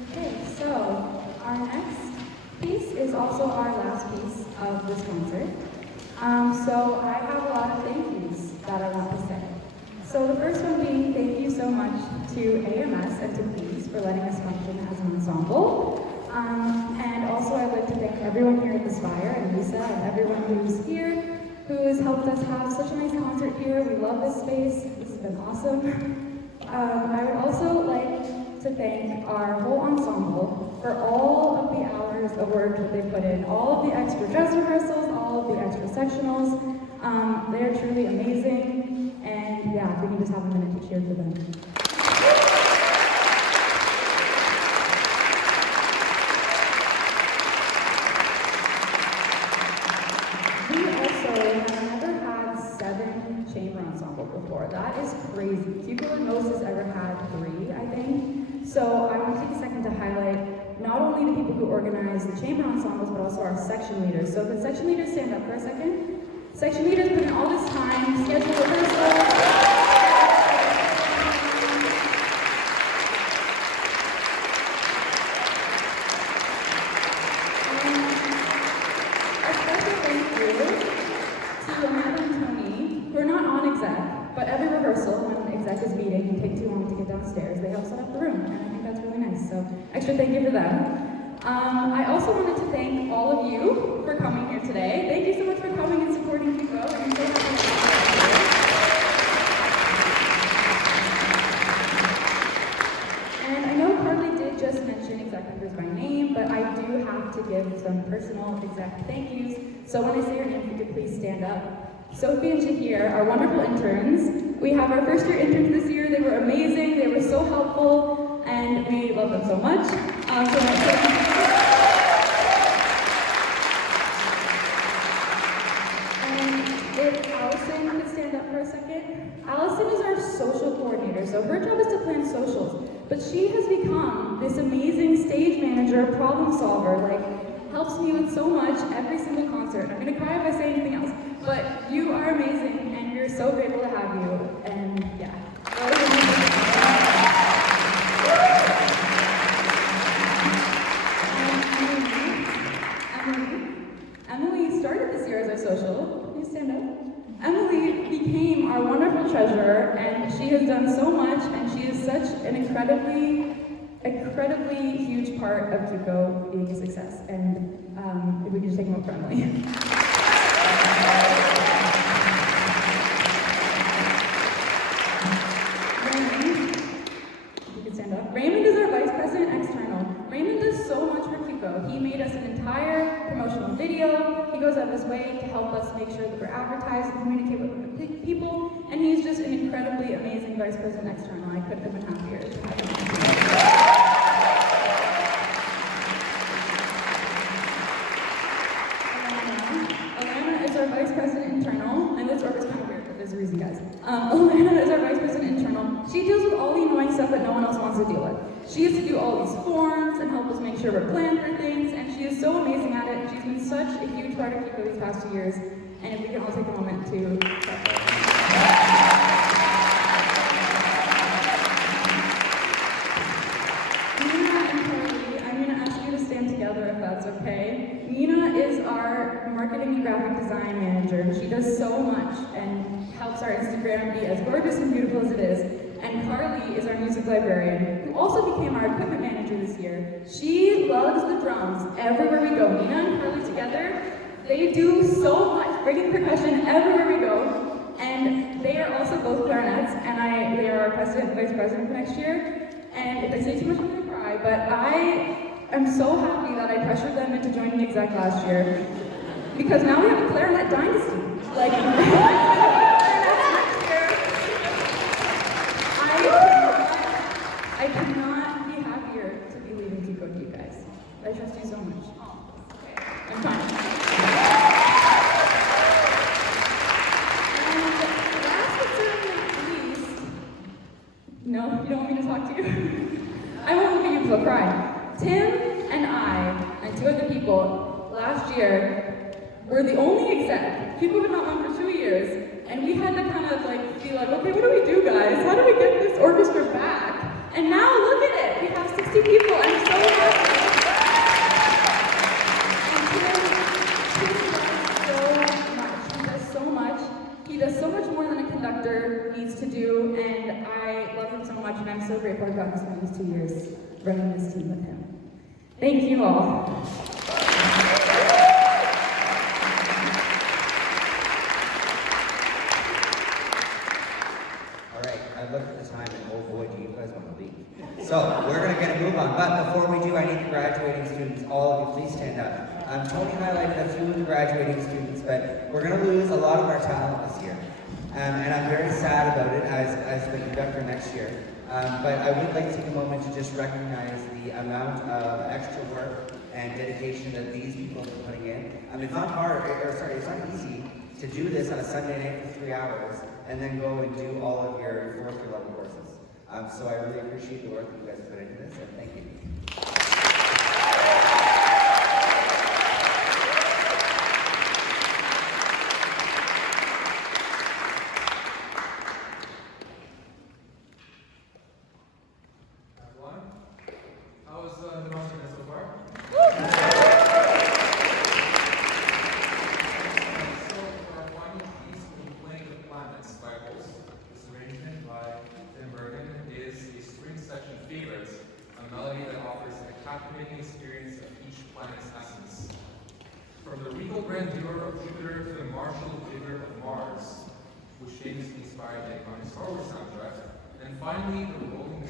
Okay, so our next piece is also our last piece of this concert. So I have a lot of thank yous that I want to say. So the first one being thank you so much to AMS and to Please for letting us function as an ensemble. And also I'd like to thank everyone here at the Spire and Lisa and everyone who's here, who has helped us have such a nice concert here. We love this space. This has been awesome. I would also like to thank our whole ensemble for all of the hours of work that they put in, all of the extra dress rehearsals, all of the extra sectionals. They are truly amazing, and yeah, if we can just have a minute to cheer for them. We also have never had 7 chamber ensembles before. That is crazy. QUCO and Holst has ever had 3, I think. So I want to take a second to highlight not only the people who organize the chamber ensembles, but also our section leaders. So could section leaders stand up for a second? Section leaders put in all this time, schedule rehearsals. But every rehearsal, when exec is meeting and take too long to get downstairs, they help set up the room, and I think that's really nice. So, extra thank you for them. I also wanted to thank all of you for coming here today. Thank you so much for coming and supporting QUCO. I'm so happy to be here. And I know Carly did just mention exec members by name, but I do have to give some personal exec thank yous. So when I say your name, if you could please stand up. Sophie and Shahir are wonderful interns. We have our first year interns this year. They were amazing. They were so helpful, and we love them so much. And if Allison could stand up for a second. Allison is our social coordinator, so her job is to plan socials. But she has become this amazing stage manager, problem solver, helps me with so much every single concert. I'm gonna cry if I say anything else. But you are amazing, and we're so grateful to have you, and yeah. Emily started this year as our social. Can you stand up? Emily became our wonderful treasurer, and she has done so much, and she is such an incredibly huge part of QUCO being a success. And if we could just take a moment for Emily. Raymond is our Vice President External. Raymond does so much for QUCO. He made us an entire promotional video. He goes out of his way to help us make sure that we're advertised and communicate with people. And he's just an incredibly amazing Vice President External. I couldn't have been happier to have him. Alana is our Vice President Internal. I know this org is kind of weird, but there's a reason, guys. Alana is our Vice President Internal. She deals with all the annoying stuff that no one else wants to deal with. She has to do all these forms and help us make sure we're planned for things, and she is so amazing at it. She's been such a huge part of QUCO these past 2 years, and if we can all take a moment to clap. Nina and Carly, I'm going to ask you to stand together if that's okay. Nina is our marketing and graphic design manager, and she does so much and helps our Instagram be as gorgeous and beautiful as it is. And Carly is our music librarian, who also became our equipment manager this year. She loves the drums everywhere we go. Nina and Carly together, they do so much, bringing percussion everywhere we go. And they are also both clarinets, and they are our president and vice president for next year. And if I say too much, I'm gonna cry, but I am so happy that I pressured them into joining the exec last year, because now we have a clarinet dynasty. I could not be happier to be leaving QUCO with you guys. I trust you so much. Okay, I'm fine. And last but certainly least, no, you don't want me to talk to you? I won't look at you because I'll cry. Tim and I, and 2 other people, last year, were the only exec. QUCO had not won for 2 years. And we had to kind of be like, okay, what do we do, guys? How do we get this orchestra back? And now look at it, we have 60 people. I'm so years running this team with him. Thank you all. All right, I looked at the time and oh boy, do you guys want to leave. So we're going to get a move on, but before we do, I need the graduating students. All of you, please stand up. Tony highlighted a few of the graduating students, but we're going to lose a lot of our talent this year. And I'm very sad about it as the conductor next year. But I would like to take a moment to just recognize the amount of extra work and dedication that these people are putting in. It's not hard, it's not easy to do this on a Sunday night for 3 hours and then go and do all of your 4th year level courses. So I really appreciate the work that you guys put into this, and thank you. From the regal grandeur of Jupiter to the martial vigor of Mars, which famously inspired the iconic Star Wars soundtrack, and finally the rolling